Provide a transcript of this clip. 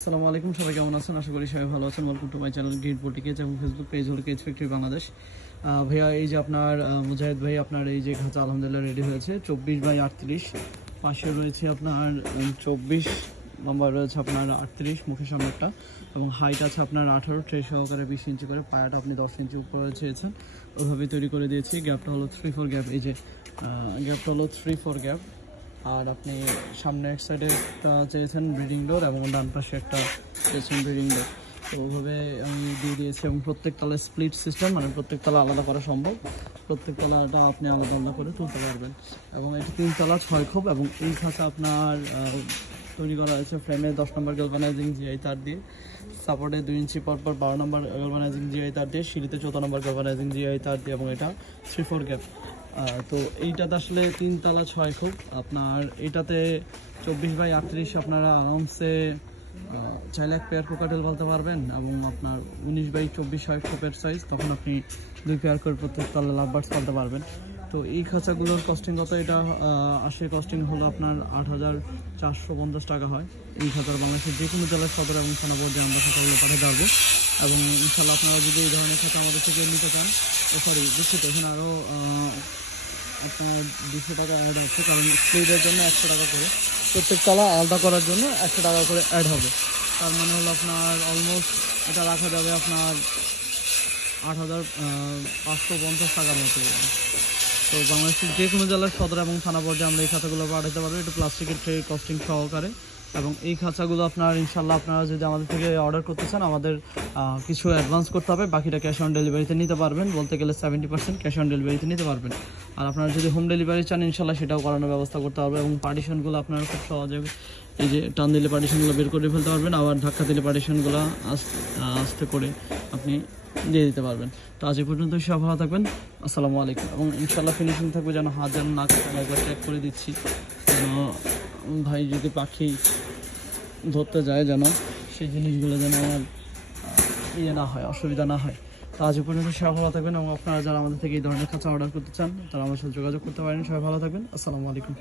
আসসালামু আলাইকুম, সবাই কেমন আছেন? আশা করি সবাই ভালো আছেন। Welcome to my channel green পলিটিকেজ এবং ফেসবুক পেজ হল কেজ ফ্যাক্টরি বাংলাদেশ। ভাইয়া, এই যে আপনার মুজাহিদ ভাই, আপনার এই যে খাঁচা আলহামদুলিল্লাহ রেডি হয়েছে 24/38। পাশে রয়েছে আপনার 24 নম্বর, রয়েছে আপনার 38 মুখের সামনেরটা, এবং হাইট আছে আপনার 18, ট্রে সহকারে 20 ইঞ্চি করে। পায়াটা আপনি 10 ইঞ্চি উপরে চেয়েছেন, ওইভাবেই তৈরি করে দিয়েছি। গ্যাপটা হলো 3-4 গ্যাপ, এই যে গ্যাপটা হলো 3-4 গ্যাপ। আর আপনি সামনে এক সাইডে একটা চেয়েছেন ব্রিডিং ডোর, এবং ডান পাশে একটা চেয়েছেন ব্রিডিং ডোর। তো ওইভাবে আমি দিয়ে দিয়েছি, এবং প্রত্যেক তলায় স্প্লিট সিস্টেম, মানে প্রত্যেক তলা আলাদা করা সম্ভব। প্রত্যেক তলাটা আপনি আলাদা আলাদা করে তুলতে পারবেন। এবং এটি 3 তলা 6 খোপ, এবং এই খাঁচা আপনার তৈরি করা হয়েছে ফ্রেমে 10 নম্বর গ্যালভানাইজিং জিআই তার দিয়ে, সাপোর্টে 2 ইঞ্চি পরপর 12 নম্বর গ্যালভানাইজিং জিআই তার দিয়ে, সিঁড়িতে 14 নম্বর গ্যালভানাইজিং জিআই তার দিয়ে, এবং এটা 3-4 গ্যাপ। তো এইটাতে আসলে 3 তলা 6 খোপ। আপনার এইটাতে 24/38 আপনারা আরামসে চাইলে এক পেয়ার কোকাটেল বলতে পারবেন, এবং আপনার 19/24 6 খোপের সাইজ, তখন আপনি 2 পেয়ার করে প্রত্যেক তলা লাভবার্ডস পালতে পারবেন। তো এই খাঁচাগুলোর কস্টিং কত? এটা আসে কস্টিং হলো আপনার 8,450 টাকা হয়। এই খাঁচার বাংলাদেশের যে কোনো জেলার সদর এবং থানা পর্যায়ে আমরা খাঁচাগুলো পাঠিয়ে দেবো। এবং ইনশাল্লাহ আপনারা যদি এই ধরনের খাঁচা আমাদের থেকে নিতে চান, সরি দুঃখিত, এখানে আরও আপনার 200 টাকা অ্যাড আছে, কারণ স্প্লিটের জন্য 100 টাকা করে, প্রত্যেক তলা আলাদা করার জন্য 100 টাকা করে অ্যাড হবে। তার মানে হলো আপনার অলমোস্ট এটা রাখা যাবে আপনার 8,550 টাকার মতো। তো বাংলাদেশের যে কোনো জেলার সদর এবং থানা পর্যায়ে আমরা এই খাঁচাগুলো পাঠাতে পারবো, একটু প্লাস্টিকের ট্রে কস্টিং সহকারে। এবং এই খাঁচাগুলো আপনার ইনশাল্লাহ আপনারা যদি আমাদের থেকে অর্ডার করতে চান, আমাদের কিছু অ্যাডভান্স করতে হবে, বাকিটা ক্যাশ অন ডেলিভারিতে নিতে পারবেন। বলতে গেলে 70% ক্যাশ অন ডেলিভারিতে নিতে পারবেন। আর আপনারা যদি হোম ডেলিভারি চান, ইনশাল্লাহ সেটাও করানোর ব্যবস্থা করতে হবে। এবং পার্টিশনগুলো আপনারা খুব সহজে, এই যে টান দিলে পার্টিশনগুলো বের করে ফেলতে পারবেন, আবার ধাক্কা দিলে পার্টিশনগুলো আস্তে করে আপনি দিয়ে দিতে পারবেন। তো আজ এই পর্যন্ত সব ভালো থাকবেন। আসসালামু আলাইকুম। এবং ইনশাল্লাহ ফিনিশিং থাকবে, যেন হাত যেন না কাটা, একবার চেক করে দিচ্ছি, যেন ভাই যদি পাখি ধরতে যায়, যেন সেই জিনিসগুলো যেন আমার না হয়, অসুবিধা না হয়। তো আজ পর্যন্ত সবাই ভালো থাকবেন, এবং আপনারা যারা আমাদের থেকে এই ধরনের খাঁচা অর্ডার করতে চান, তারা আমার সাথে যোগাযোগ করতে পারেন। সবাই ভালো থাকবেন। আসসালামু আলাইকুম।